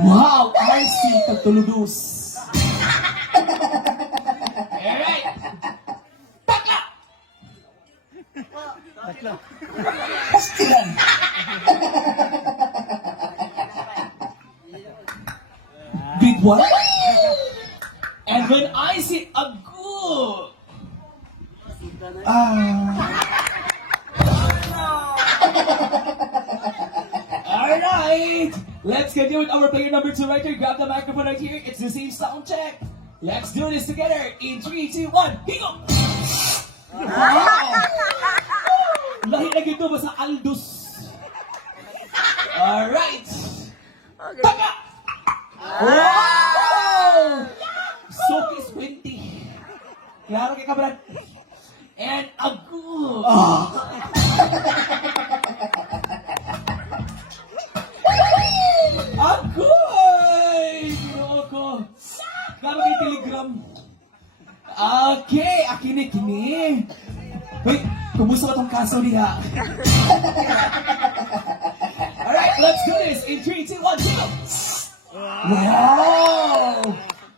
Wow, I see pagtuludus. Alright. Takla! Pastilan. Big one. And when I see a good. Alright. Let's continue with our player number 2 right here. Grab the microphone right here. It's the same sound check. Let's do this together. In 3, 2, 1. Hingo! Wow! Lahi na gito ba sa Aldous? Alright. Taka! Wow! Sophie's 20. Klaro kay Kabran. And a good. Agoy! Ginoo ko. Klaro kay Telegram. Okay, akini-kini. Wait, kumusta ka tong kaso niya? Alright, let's do this. In 3, 2, 1, go! Wow!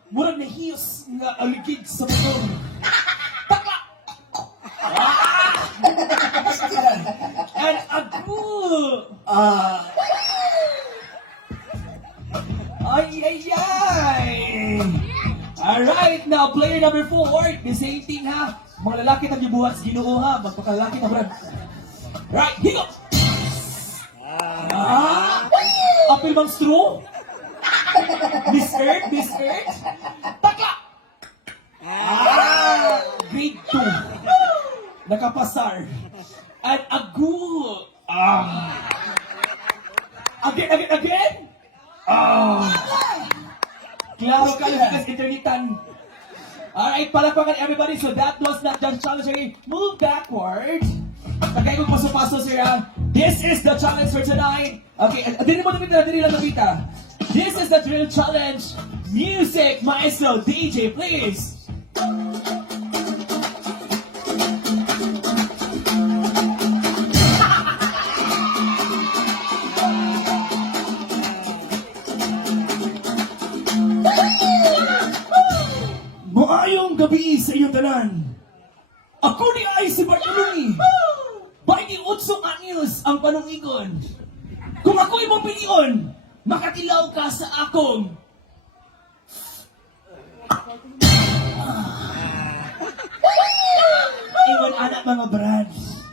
Murag na hiyos nga aligid sa motor. Takla! And agu! Ay, ay, ay! Alright, now player number 4, the same thing ha. Mga lalaki na gibuhat sa Ginoo ha, magpakalalaki na brad. Right, hingo! Apil bang straw? Miss Earth, Miss Earth. Takla! Grade 2. Nakapasar. And agu! Again? Klaro ka lang kasi internitan. Alright, palakpakan everybody. So that was not just challenge. Move backward. Tagay kong paso-paso sila. This is the challenge for tonight. Okay, dili lang nakita. This is the drill challenge. Music, maestro, DJ, please. Maayong gabi sa iyong tanan. Ako ni ay si Bartolome. 28 anyos ang panungigon. Kung ako imong pilion, makatilaw ka sa akong. Ingon anak mga brads.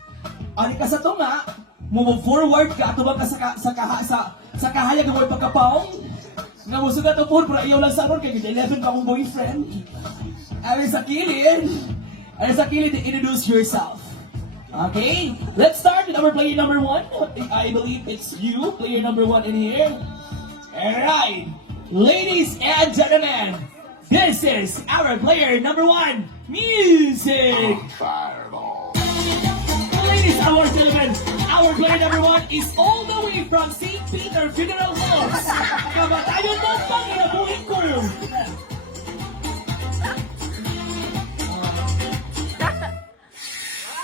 Ani ka sa to nga, move forward ka ato ba ka sa kahayag ng mga pagkapaong? Nga mo sugat ang phone, pero ayaw lang sa akin kay 11 pa akong boyfriend. Ano sa kilid, introduce yourself. Okay, let's start with our player number 1. I believe it's you, player number 1 in here. Alright, ladies and gentlemen, this is our player number 1, music! Fireball. Ladies and gentlemen, our player number 1 is all the way from St. Peter Funeral Homes. Kamatayon mo pang inabuhin ko.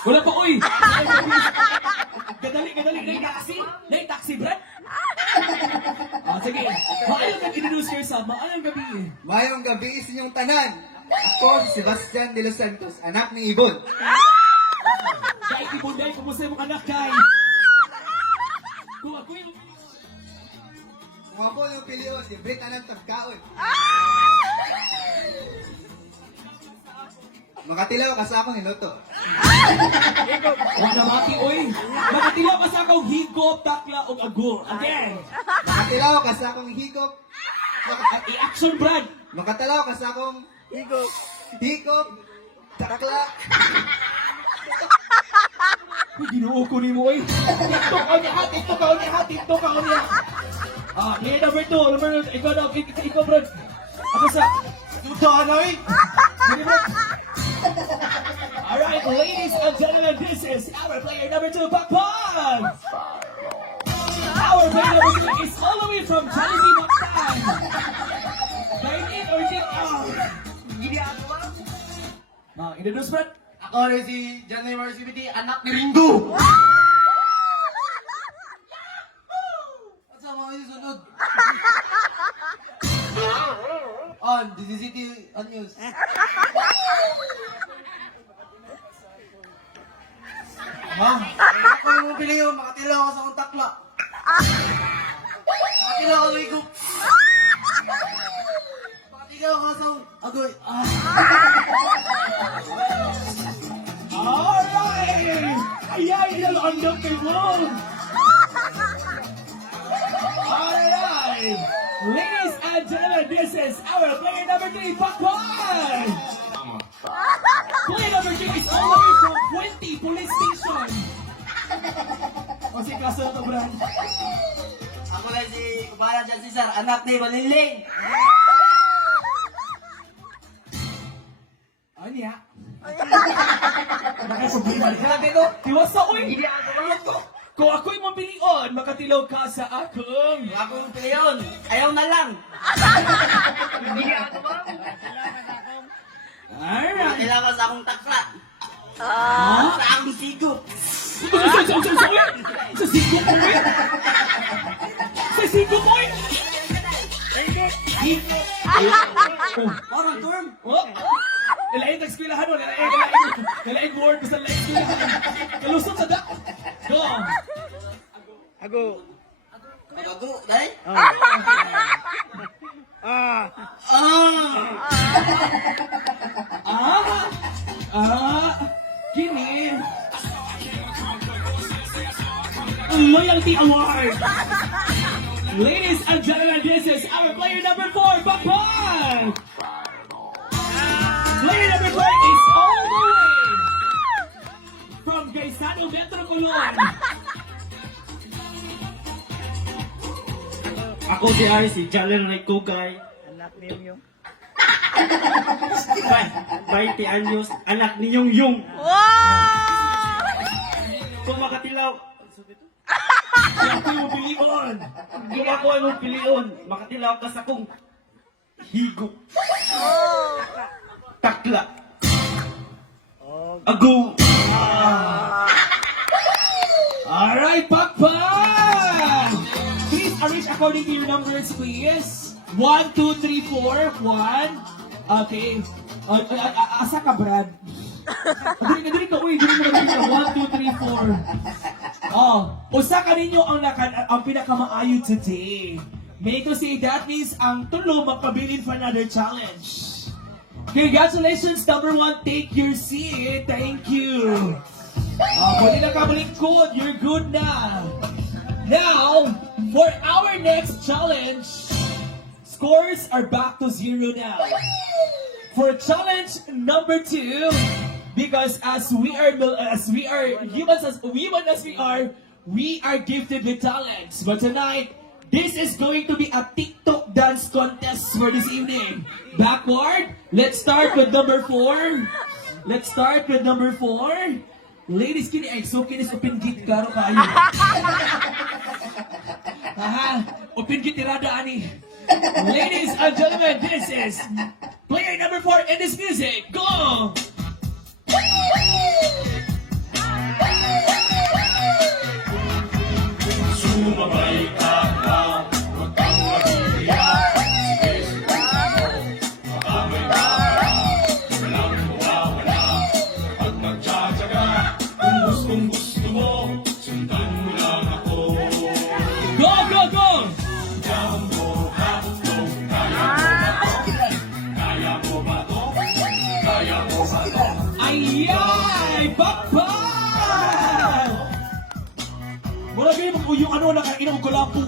Wala pa, uy! Gadali, Lay taxi, Brad! Sige, maayong nag-introduce yourself, maayong gabi. Mayong gabi sa inyong tanan. Ako si Sebastian de los Santos, anak ni Ibon. Kahit ibunday, kumusta mong anak, Kai? Kung ako yung... Kung ako yung piliyon, libre tanan tagkaon. Makatilaw ka sa akong hinuto. Huwag na mati, uy! Makatilaw ka sa akong higop, takla, o ago. Again! Makatilaw ka sa akong higop. I-action, Brad! Makatalaw ka sa akong higop. Higop. Takla. Ginoo ko ni mo, uy! TikTok ka niya! Player number 2, ikaw, Brad! Ano sa... Ito, ano, eh? Sige, Brad! Alright, ladies and gentlemen, this is our player number 2, Pakpan! Our player number 2 is all the way from Jollibee, Mactan! Dine in or sit out? Introduce, Brad? Ako rin si John Neymar CBT, anak ni Ringo. At sa mga sunod. kuan, DCCT news. Ha? Ako yung mabili yun, makatila ako sa akong takla. Makatila ako sa higop. Makatila ako sa agoy. Alright! Ayan, ilalondok kay Wong! Alright! Ladies and gentlemen, this is our player number 3, Pakwan! Player number 3 is all the way from 20 Police Station! O si kaso na to, Brad? Ako lang si Kubalan dyan si Sir, anak ni Maliling. Ano niya? Nakasubliman ka, pero tiwasa ko eh! Kung ako'y mabilion, makatilaw ka sa akong... Akong piyon, ayaw na lang. Alright! Kailangan ka sa akong takla. Ha? Sa akong sigop. Sa sigo ko eh! Sa sigo ko eh! Parang term. Oh! Ilain tag-eskwelahan mo, ilain word sa ilain eskwelahan. Kalusot sa da! Go! Magago, dahil? Kini! Loyalty Award! Ladies and gentlemen, this is our player number 4, Bakbang! Player number 4 is all the way from Gaisano, Metro Colon. Ako si Ari, si Jalen Ray Kugay. Anak niyo yung. 20 anyos, anak ni Yung Yung. Kung makatilaw, Ako yung bilion. kung ako ay mong pilion, makatilaw ka sa kong higop. Takla. Ago. Alright, Bakbang! Please arrange according to your numbers, please. 1, 2, 3, 4. 1. Okay. Asa ka, Brad? Dili ka, uy. Dili ka. 1, 2, 3, 4. Oh, usa ka ninyo ang pinakamaayo today. May to say that means ang tulo magpabilin for another challenge. Congratulations, number 1. Take your seat. Thank you. Pwede na kabalingkod. You're good na. Now, for our next challenge, scores are back to 0 now. For challenge number 2, because as we are humans as we are gifted with talents. But tonight, this is going to be a TikTok dance contest for this evening. Backward, let's start with number 4. Let's start with number 4. Ladies, kini ay so kinis open gate karo kayo. Aha, open gate tirada ani. Ladies and gentlemen, this is player number 4 in this music. Go! Sumabay ka na, huwag kang mahihiya. Sige, subukan mo, baka may maharap. Walang mawawala, kapag magtsatsaga. Kung gustong gusto mo, sundan mo lang ako. Go, go, go! Kaya mo ba to? Kaya mo ba to? Kaya mo ba to? Ayay! Bakbang! Wala kayo mag-uyong ano na kain ng kulapo.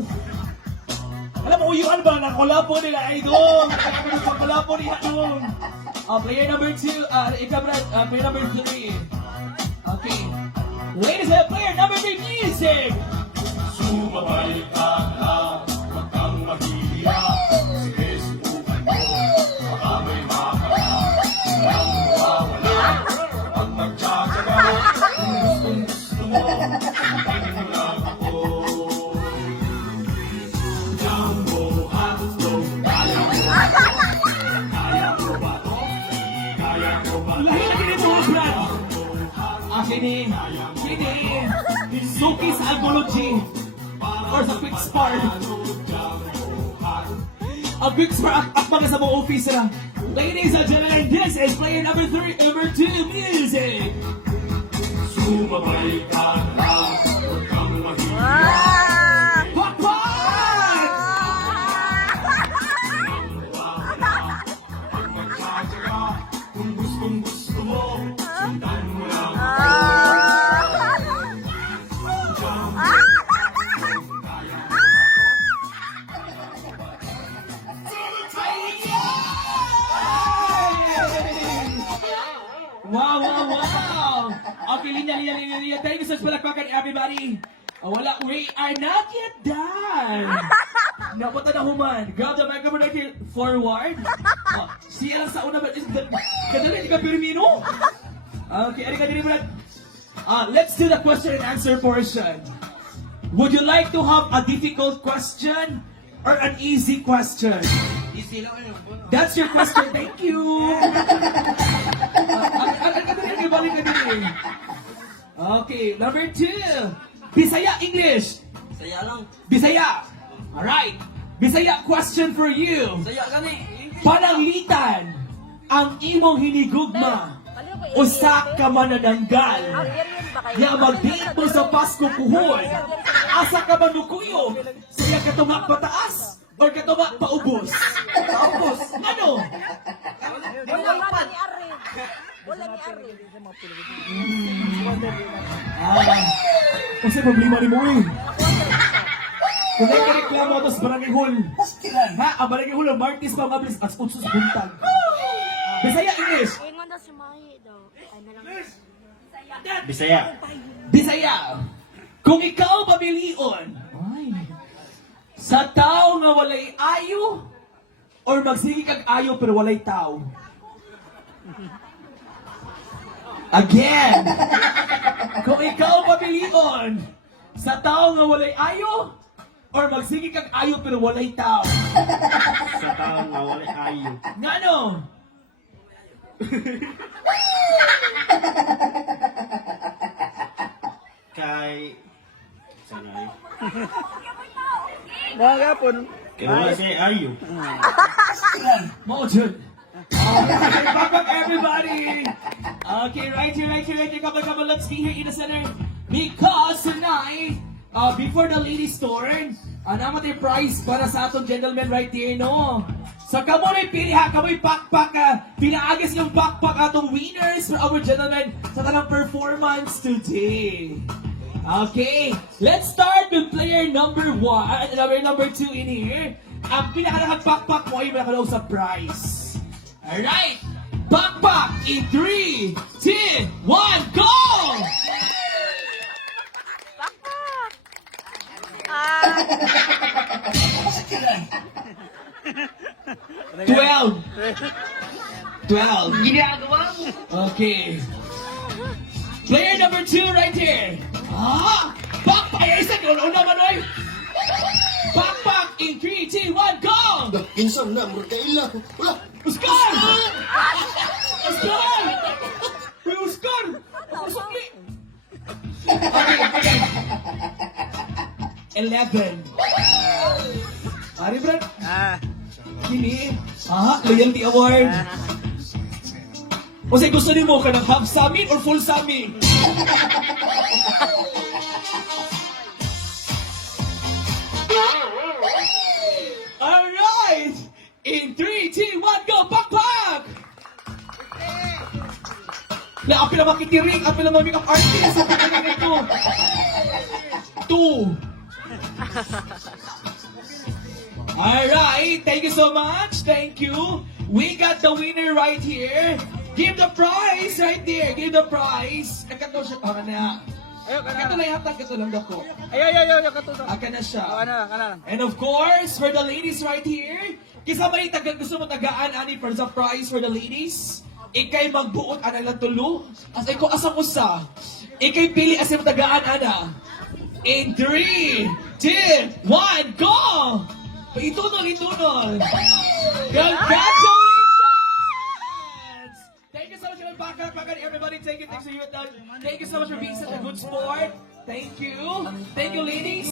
Alam mo, uyuan ba ng kulapo nila ay doon? Nakakabit ng kulapo nila doon. Player number 2, player number 3. Okay. Ladies and player number 3, music! Sumabay ka na, huwag kang mahihiya. Sige, subukan mo, baka may maharap. Walang mawawala, kapag magtsatsaga. Kung gustong gusto mo, sundan mo lang ako. Kaya mo at to, kaya mo ba to? Kaya mo ba to? Kaya mo ba to? Lahi na ganito, Brad! Kini, Suki sa Agology or sa Quick Spark. A big smart up mga sa mga office na. Ladies and gentlemen, this is player number 2 music. Sumabay ka na, huwag kang mahiya. Pakpak! Pag magkakaya, kung gustong gusto mo, sundan mo lang. Wow, wow, wow! Okay, linya. Thank you so much palakpakan, everybody. Wala, we are not yet done. Napunta na human. Grab the microphone right here. Forward. Siya lang sa una ba? Kadali, di ka pirmino? Okay, ari ka din mo. Let's do the question and answer portion. Would you like to have a difficult question or an easy question? Easy lang yun. That's your question. Thank you. Okay, number 2. Bisaya English. Saya lang. Bisaya. Alright. Bisaya question for you. Saya gani. Pananglitan ang imong hinigugma. Usa ka manananggal. Ya mag-date mo sa Pasko puhon. Asa ka manukuyo? Saya katumak pataas or katumak paubos? Paubos. Ano? Wala ni Ari. Wala ni Ari. Kasi problema ni mo eh. Kung ay kareklamo ito sa barangay hall. Ha? Ang barangay hall, ang Martis pa mabilis at utsos buntag. Bisaya English. Ingon na si Mahi daw. Ay, nalang. Bisaya. Bisaya. Kung ikaw pamilion, sa tao nga walay ayo, or magsigi kag ayo pero walay tao. Again. Kung ikaw pamilion, sa tao nga walay ayo, or magsigi kag ayo pero walay tao. Sa tao nga wala ayo. Ngano? Kay... Sana yun. Mga po. Kaya wala siya ayo. Mo Jud. Back up everybody. Okay, right here. Come on, let's be here in the center. Because tonight, before the ladies' turn, naman tayo prize para sa atong gentlemen right here, no? So, kamoy pili ha, kamoy pakpak, pinaagis yung pakpak atong winners for our gentlemen sa tanang performance today. Okay, let's start with player number 1 and number 2 in here. Ang pinakalakang pakpak mo ay makalaw sa prize. Alright, pakpak in 3, 2, 1, go! Bakbak! 12. Ginagawa mo. Okay. Player number 2 right here. Pakpak! Ay, isa ka. Una man ay. Pakpak in 3, 2, 1, go! Pinsan na, Murkaila. Wala. Oscar! Oscar! Uy, Oscar! Masukli! Okay. 11. Ari, Brad? Kini? Loyalty award. O say gusto ni mo ka ng half summit or full summit? Alright! In 3, 2, 1, go! Pakpak! Na apil na makitiring, apil na makeup artist, apil na ito. 2. Alright, thank you so much. Thank you. We got the winner right here. Give the prize right there. Give the prize. Nakato siya. Aka na. Nakato na yata. Nakato lang ako. Ay, katuto. Aka na siya. Kana. And of course, for the ladies right here, kisa ba yung gusto mo tagaan, ani, for the prize for the ladies? Ikay magbuot, ana lang tulo. As ko asang usa. Ikay pili asang tagaan, ana. In 3, 2, 1, go! Itunol. Congratulations! Thank you so much for backup, everybody. Thank you so much for being such a good sport. Thank you. Thank you, ladies.